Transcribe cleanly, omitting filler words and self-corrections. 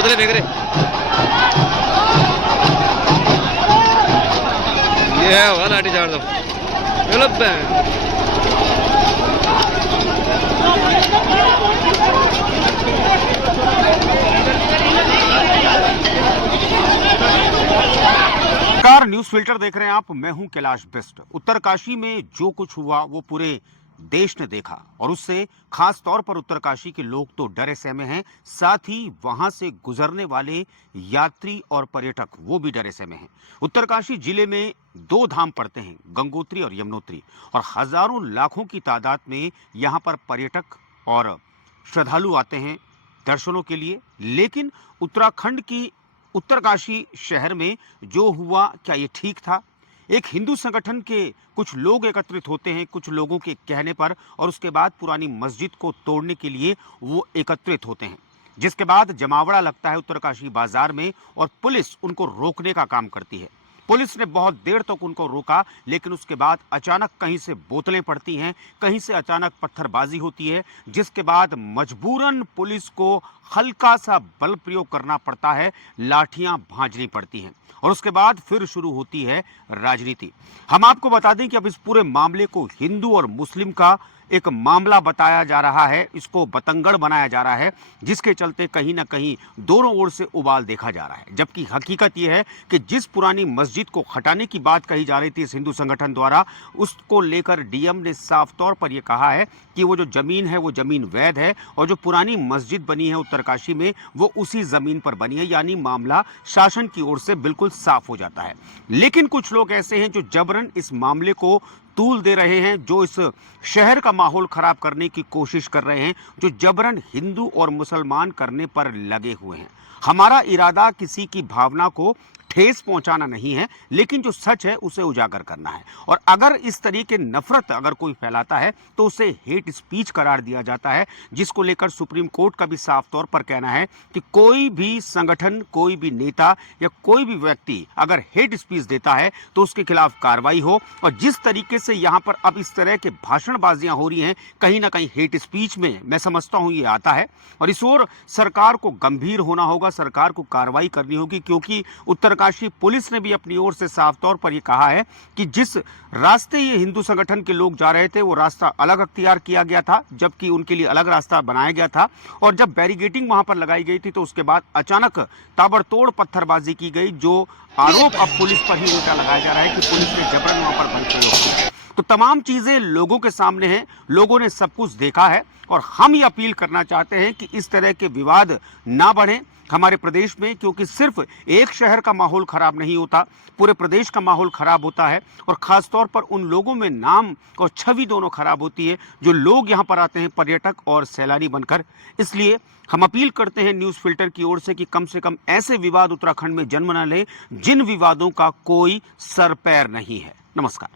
बोतलें फेंक रहे। ये है हुआ लाठी चार्ज। गलत है। न्यूज फिल्टर देख रहे हैं आप। मैं हूं कैलाश बिस्ट। उत्तरकाशी में जो कुछ हुआ वो पूरे देश ने देखा और उससे खास तौर पर उत्तरकाशी के लोग तो डरे सहमे हैं, साथ ही वहां से गुजरने वाले यात्री और पर्यटक वो भी डरे सहमे हैं। उत्तरकाशी जिले में दो धाम पड़ते हैं, गंगोत्री और यमुनोत्री, और हजारों लाखों की तादाद में यहां पर पर्यटक और श्रद्धालु आते हैं दर्शनों के लिए। लेकिन उत्तराखंड की उत्तरकाशी शहर में जो हुआ, क्या ये ठीक था? एक हिंदू संगठन के कुछ लोग एकत्रित होते हैं कुछ लोगों के कहने पर, और उसके बाद पुरानी मस्जिद को तोड़ने के लिए वो एकत्रित होते हैं, जिसके बाद जमावड़ा लगता है उत्तरकाशी बाजार में और पुलिस उनको रोकने का काम करती है। पुलिस ने बहुत देर तक उनको रोका, लेकिन उसके बाद अचानक कहीं से बोतलें पड़ती हैं, कहीं से अचानक पत्थरबाजी होती है, जिसके बाद मजबूरन पुलिस को हल्का सा बल प्रयोग करना पड़ता है, लाठियां भांजनी पड़ती हैं, और उसके बाद फिर शुरू होती है राजनीति। हम आपको बता दें कि अब इस पूरे मामले को हिंदू और मुस्लिम का एक मामला बताया जा रहा है, इसको बतंगड़ बनाया जा रहा है, जिसके चलते कहीं ना कहीं दोनों ओर से उबाल देखा जा रहा है। जबकि हकीकत यह है कि जिस पुरानी मस्जिद को हटाने की बात कही जा रही थी इस हिंदू संगठन द्वारा, उसको लेकर डीएम ने साफ तौर पर यह कहा है कि वो जो जमीन है वो जमीन वैध है, और जो पुरानी मस्जिद बनी है उत्तरकाशी में वो उसी जमीन पर बनी है, यानी मामला शासन की ओर से बिल्कुल साफ हो जाता है। लेकिन कुछ लोग ऐसे हैं जो जबरन इस मामले को तूल दे रहे हैं, जो इस शहर का माहौल खराब करने की कोशिश कर रहे हैं, जो जबरन हिंदू और मुसलमान करने पर लगे हुए हैं। हमारा इरादा किसी की भावना को ठेस पहुंचाना नहीं है, लेकिन जो सच है उसे उजागर करना है। और अगर इस तरीके नफरत अगर कोई फैलाता है तो उसे हेट स्पीच करार दिया जाता है, जिसको लेकर सुप्रीम कोर्ट का भी साफ तौर पर कहना है कि कोई भी संगठन, कोई भी नेता या कोई भी व्यक्ति अगर हेट स्पीच देता है तो उसके खिलाफ कार्रवाई हो। और जिस तरीके से यहाँ पर अब इस तरह के भाषणबाजियां हो रही हैं, कहीं ना कहीं हेट स्पीच में मैं समझता हूं ये आता है, और इस ओर सरकार को गंभीर होना होगा, सरकार को कार्रवाई करनी होगी, क्योंकि उत्तरकाशी पुलिस ने भी अपनी ओर से साफ तौर पर यह कहा है कि जिस रास्ते ये हिंदू संगठन के लोग जा रहे थे वो रास्ता अलग अख्तियार किया गया था, जबकि उनके लिए अलग रास्ता बनाया गया था, और जब बैरिकेडिंग वहां पर लगाई गई थी तो उसके बाद अचानक ताबड़तोड़ पत्थरबाजी की गई, जो आरोप अब पुलिस पर ही उल्टा लगाया जा रहा है कि पुलिस ने जबरन वहां पर बल प्रयोग किया। तो तमाम चीजें लोगों के सामने हैं, लोगों ने सब कुछ देखा है, और हम ये अपील करना चाहते हैं कि इस तरह के विवाद ना बढ़े हमारे प्रदेश में, क्योंकि सिर्फ एक शहर का माहौल खराब नहीं होता, पूरे प्रदेश का माहौल खराब होता है, और खास तौर पर उन लोगों में नाम और छवि दोनों खराब होती है जो लोग यहाँ पर आते हैं पर्यटक और सैलानी बनकर। इसलिए हम अपील करते हैं न्यूज फिल्टर की ओर से कि कम ऐसे विवाद उत्तराखंड में जन्म न ले जिन विवादों का कोई सर पैर नहीं है। नमस्कार।